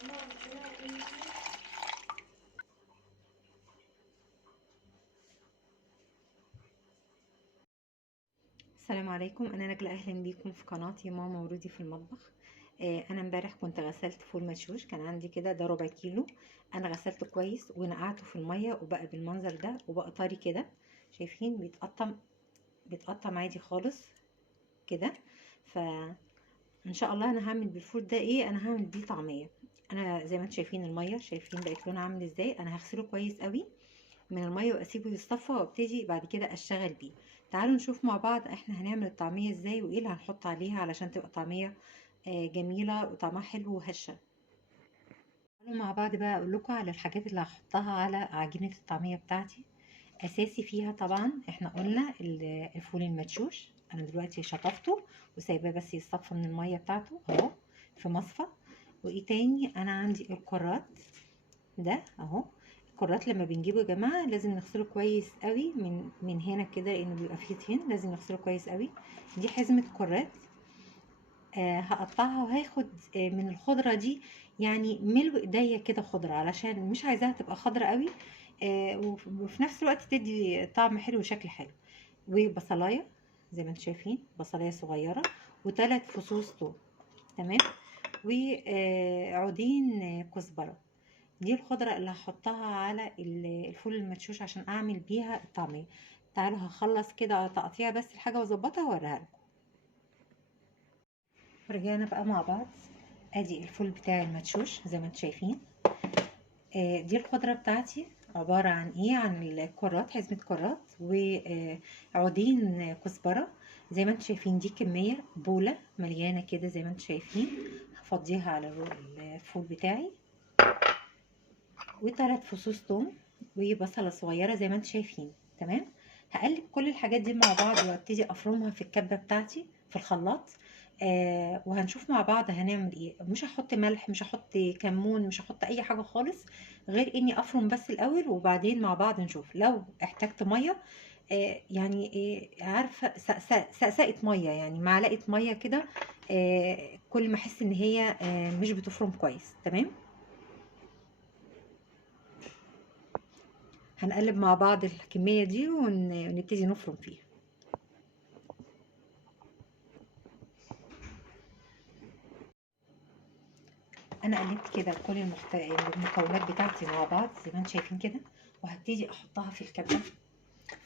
السلام عليكم، انا نجلة. اهلا بيكم في قناتي ماما ورودي في المطبخ. انا امبارح كنت غسلت فول مدشوش، كان عندي كده ده ربع كيلو. انا غسلته كويس ونقعته في الميه وبقى بالمنظر ده وبقى طري كده. شايفين بيتقطم عادي خالص كده. فان شاء الله انا هعمل بالفول ده انا هعمل بيه طعميه. انا زي ما انتم شايفين الميه، شايفين بقت لونها عامل ازاي. انا هغسله كويس قوي من الميه واسيبه يصفى وابتدي بعد كده اشتغل بيه. تعالوا نشوف مع بعض احنا هنعمل الطعميه ازاي وايه اللي هنحط عليها علشان تبقى طعميه جميله وطعمها حلو وهشه. تعالوا مع بعض بقى اقول لكم على الحاجات اللي هحطها على عجينه الطعميه بتاعتي. اساسي فيها طبعا احنا قلنا الفول المدشوش. انا دلوقتي شطفته وسايباه بس يصفى من الميه بتاعته اهو في مصفى. وايه تاني؟ انا عندي الكرات ده اهو. الكرات لما بنجيبه يا جماعه لازم نغسله كويس قوي من هنا كده لانه بيبقى فيه طين، لازم نغسله كويس قوي. دي حزمه كرات. هقطعها وهاخد من الخضره دي يعني ملو ايديا كده خضره علشان مش عايزاها تبقى خضره قوي. وفي نفس الوقت تدي طعم حلو وشكل حلو. وبصلايه زي ما انتم شايفين، بصلايه صغيره وثلاث فصوص ثوم. تمام. وعودين كزبره. دي الخضرة اللي هحطها على الفول المدشوش عشان اعمل بيها الطعمية. تعالوا هخلص كده تقطيع بس الحاجة واظبطها واوريها لكم. ورجعنا بقى مع بعض. ادي الفول بتاعي المدشوش زي ما انتم شايفين. دي الخضرة بتاعتي عبارة عن عن الكرات، حزمة كرات وعودين كزبرة. زي ما انتم شايفين دي كمية بولة مليانة كده زي ما انتم شايفين. هفضيها على الفول بتاعي. وثلاث فصوص ثوم وبصله صغيره زي ما انتم شايفين. تمام. هقلب كل الحاجات دي مع بعض وابتدي افرمها في الكبه بتاعتي في الخلاط. وهنشوف مع بعض هنعمل ايه. مش هحط ملح، مش هحط كمون، مش هحط اي حاجه خالص غير اني افرم بس الاول وبعدين مع بعض نشوف لو احتجت ميه. يعني عارفه سقسقه ميه، يعني معلقه ميه كده. كل ما احس ان هي مش بتفرم كويس. تمام. هنقلب مع بعض الكمية دي ونبتدي نفرم فيها. انا قلبت كده كل المكونات بتاعتي مع بعض زي ما انتم شايفين كده. وهبتدي احطها في الكبة.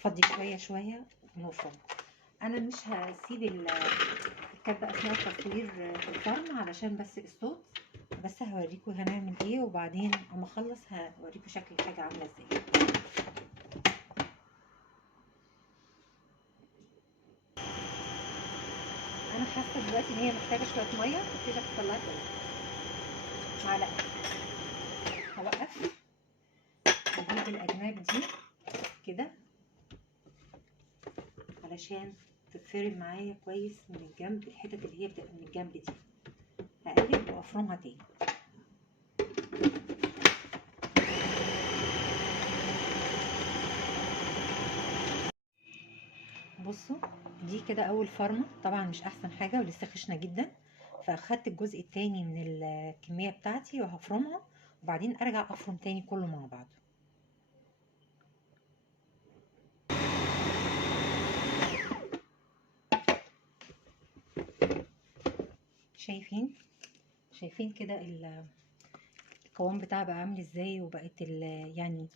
فضي شوية شوية ونفرم. انا مش هسيب الكبة اثناء التصوير في الفرن علشان بس الصوت. بس هوريكم هنعمل ايه وبعدين اما اخلص هوريكم شكل الحاجة عاملة ازاي. انا حاسه دلوقتي ان هي محتاجه شويه ميه، هبتدي احط لها معلقه. هوقف واجيب الاجناب دي كده علشان تتفرم معايا كويس من الجنب. الحتت اللي هي بتبقى من الجنب دي هقلب وافرمها تاني. بصوا دي كده اول فرمه، طبعا مش احسن حاجه ولسه خشنه جدا. فاخدت الجزء التاني من الكميه بتاعتي وهفرمها وبعدين ارجع افرم تاني كله مع بعضه. شايفين كده القوام بتاعها بقى عامل ازاي وبقت يعني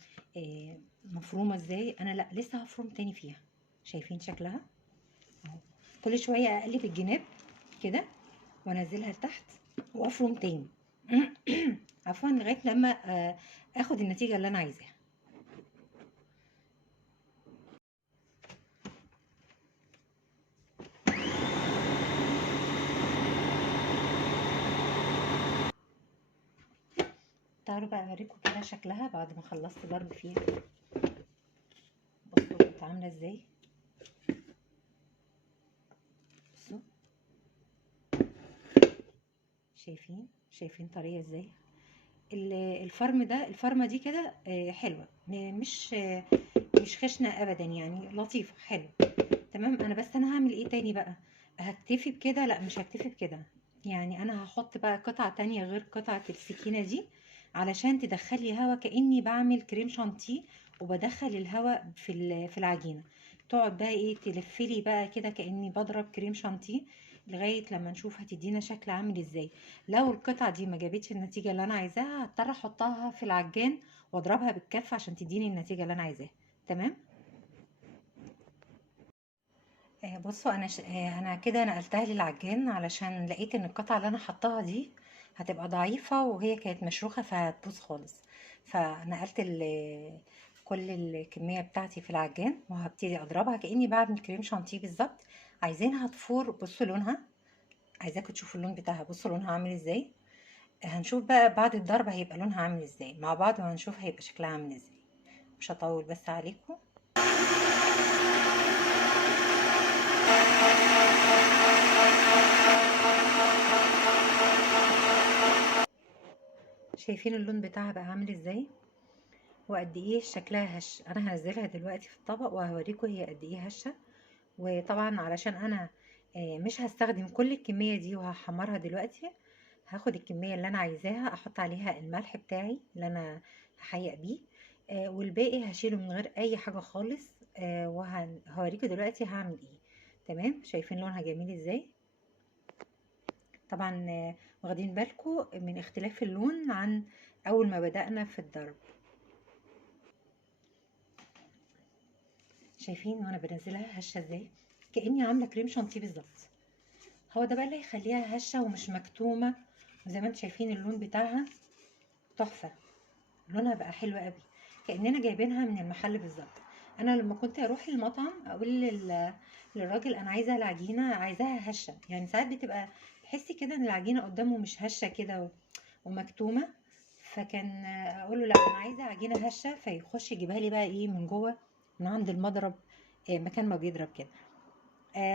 مفرومه ازاي. انا لا لسه هفرم تاني فيها. شايفين شكلها اهو. كل شويه اقلب الجناب كده وانزلها لتحت وافرم تاني عفوا لغايه لما اخد النتيجه اللي انا عايزاها. تعالوا بقى اوريكم كده شكلها بعد ما خلصت ضرب فيها. بصوا بقت عامله ازاي. بصوا شايفين طريه ازاي. الفرمه دي كده حلوه، مش خشنه ابدا، يعني لطيفه حلوه. تمام. انا هعمل ايه تاني بقى؟ هكتفي بكده؟ لا مش هكتفي بكده. يعني انا هحط بقى قطعة تانية غير قطعة السكينة دي علشان تدخلي هوا، كأني بعمل كريم شانتيه وبدخل الهواء في العجينة. تقعد بقى ايه تلفلي بقى كده كأني بضرب كريم شانتيه لغاية لما نشوف هتدينا شكل عامل ازاي. لو القطعة دي ما جابتش النتيجة اللي انا عايزاها هضطر احطها في العجان واضربها بالكف عشان تديني النتيجة اللي انا عايزاها. تمام. بصوا انا كده نقلتها للعجان علشان لقيت ان القطعه اللي انا حطاها دي هتبقى ضعيفه وهي كانت مشروخه فهتبوظ خالص. فنقلت كل الكميه بتاعتي في العجان وهبتدي اضربها كاني بعمل كريم شانتيه بالظبط. عايزينها تفور، بصوا لونها، عايزاكم تشوفوا اللون بتاعها، بصوا لونها عامل ازاي. هنشوف بقى بعد الضرب هيبقى لونها عامل ازاي مع بعض وهنشوف هيبقى شكلها عامل ازاي. مش هطول بس عليكم. شايفين اللون بتاعها بقى عامل ازاي وقد ايه شكلها هش. انا هنزلها دلوقتي في الطبق وهوريكم هي قد ايه هشه. وطبعا علشان انا مش هستخدم كل الكميه دي وهحمرها دلوقتي، هاخد الكميه اللي انا عايزاها احط عليها الملح بتاعي اللي انا هحيق بيه، والباقي هشيله من غير اي حاجه خالص. وهوريكم دلوقتي هعمل ايه. تمام. شايفين لونها جميل ازاي. طبعا واخدين بالكم من اختلاف اللون عن اول ما بدأنا في الضرب. شايفين وانا بنزلها هشه ازاي كاني عامله كريم شانتيه بالظبط. هو ده بقى اللي هيخليها هشه ومش مكتومه. وزي ما انتم شايفين اللون بتاعها تحفه، لونها بقى حلو قوي كاننا جايبينها من المحل بالظبط. انا لما كنت اروح المطعم اقول للراجل انا عايزه العجينه عايزاها هشه، يعني ساعات بتبقى تحسي كده ان العجينه قدامه مش هشه كده ومكتومه. فكان اقول له لا انا عايزه عجينه هشه، فيخش يجيبها لي بقى ايه من جوه من عند المضرب، مكان ما بيضرب كده.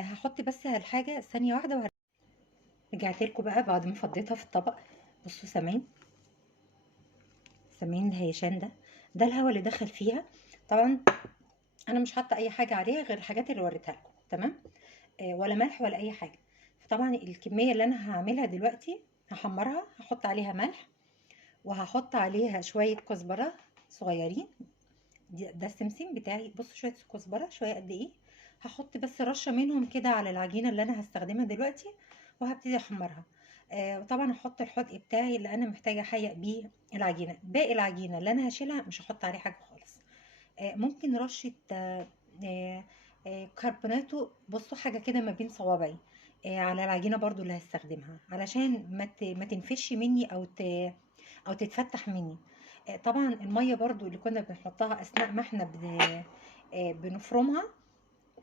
هحط بس الحاجه ثانيه واحده رجعت لكم بقى بعد ما فضيتها في الطبق. بصوا سامعين، سامعين الهيشان ده، ده الهواء اللي دخل فيها. طبعا انا مش حاطه اي حاجه عليها غير الحاجات اللي وريتها لكم. تمام. ولا ملح ولا اي حاجه. فطبعا الكميه اللي انا هعملها دلوقتي هحمرها، هحط عليها ملح وهحط عليها شويه كزبره صغيرين. ده السمسم بتاعي. بصوا شويه كزبره، شويه قد ايه، هحط بس رشه منهم كده على العجينه اللي انا هستخدمها دلوقتي وهبتدي احمرها. وطبعا هحط الحدق بتاعي اللي انا محتاجه احيق بيه العجينه. باقي العجينه اللي انا هشيلها مش هحط عليه حاجه خالص. ممكن رشه كربوناتو، بصوا حاجه كده ما بين صوابعي على العجينه برضو اللي هستخدمها علشان ما تنفش مني او تتفتح مني. طبعا الميه برضو اللي كنا بنحطها اثناء ما احنا بنفرمها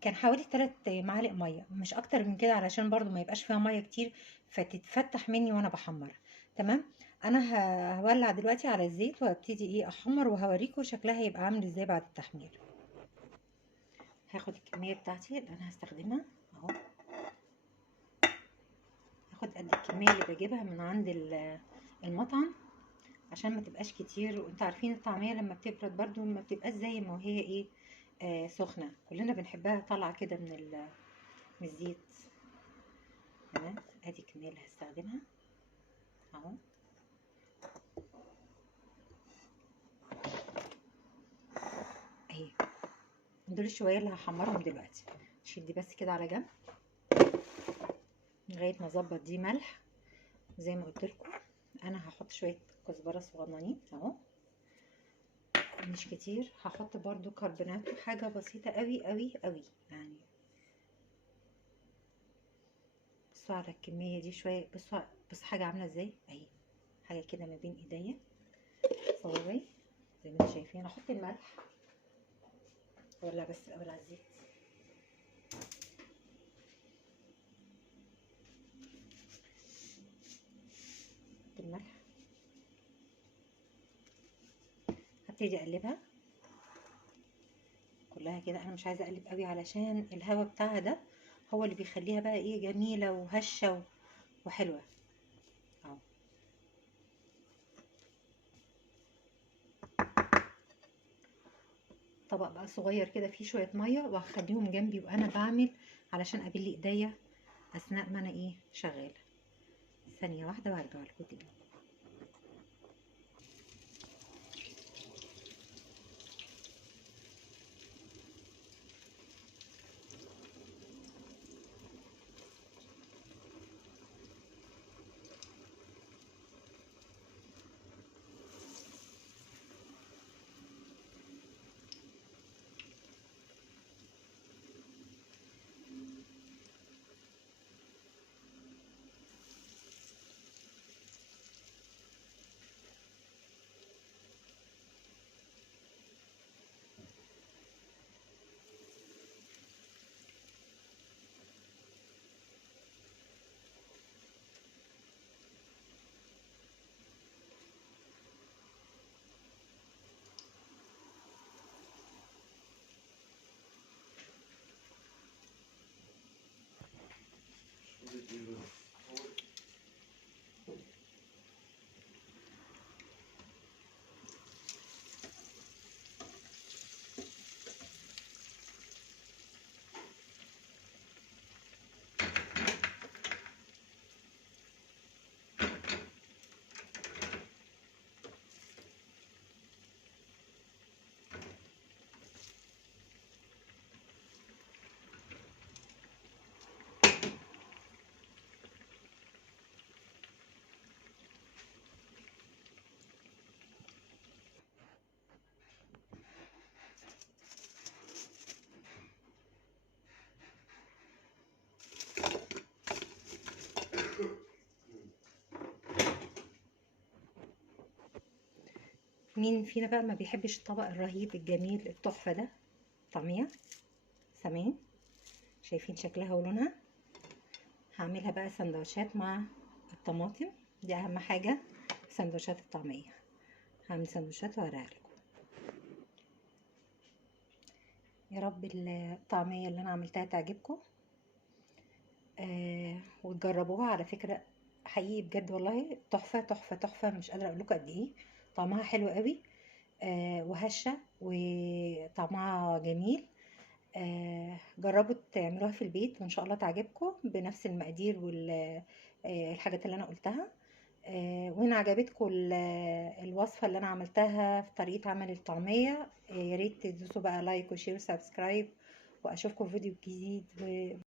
كان حوالي 3 معالق ميه مش اكتر من كده علشان برضو ما يبقاش فيها ميه كتير فتتفتح مني وانا بحمرها. تمام. انا هولع دلوقتي على الزيت وهبتدي ايه احمر وهوريكم شكلها هيبقى عامل ازاي بعد التحمير. هاخد الكميه بتاعتي اللي انا هستخدمها اهو، هاخد قد الكميه اللي بجيبها من عند المطعم عشان ما تبقاش كتير. وانتوا عارفين الطعميه لما بتبرد برضو ما بتبقاش زي ما هي ايه سخنه. كلنا بنحبها طالعه كده من الزيت. تمام. ادي الكميه اللي هستخدمها اهو. اهي دول الشويه اللي هحمرهم دلوقتي. شيل دي بس كده على جنب لغايه ما اظبط دي ملح. زي ما قلت لكم انا هحط شويه كزبره صغننين اهو مش كتير. هحط برضو كربونات حاجه بسيطه قوي قوي قوي يعني. بصوا على الكميه دي شويه، بصوا حاجه عامله ازاي اهي، حاجه كده ما بين ايديا صوابعي زي ما انتم شايفين. احط الملح ولا بس الاول على الزيت. الملح هبتدي اقلبها كلها كده. انا مش عايزه اقلب قوي علشان الهواء بتاعها ده هو اللي بيخليها بقى ايه جميله وهشه وحلوه اهو. طبق بقى صغير كده فيه شويه ميه وهخليهم جنبي وانا بعمل علشان ابل ايديا اثناء ما انا ايه شغاله. ثانيه واحده وهرجع لكم تاني. مين فينا بقى ما بيحبش الطبق الرهيب الجميل التحفه ده؟ طعميه سامعين؟ شايفين شكلها ولونها؟ هعملها بقى سندوتشات مع الطماطم، دي اهم حاجه سندوتشات الطعميه. هعمل سندوتشات وهوريها لكم. يا رب الطعميه اللي انا عملتها تعجبكم وتجربوها. على فكره حقيقي بجد والله تحفه تحفه تحفه، مش قادره اقول لكم قد ايه طعمها حلو قوي وهشه وطعمها جميل. جربوا تعملوها في البيت وان شاء الله تعجبكم بنفس المقادير والحاجات اللي انا قلتها. وإن عجبتكم الوصفة اللي أنا عملتها في طريقة عمل الطعمية، يا ريت تدوسوا بقى لايك وشير وسبسكرايب، وأشوفكم في فيديو جديد.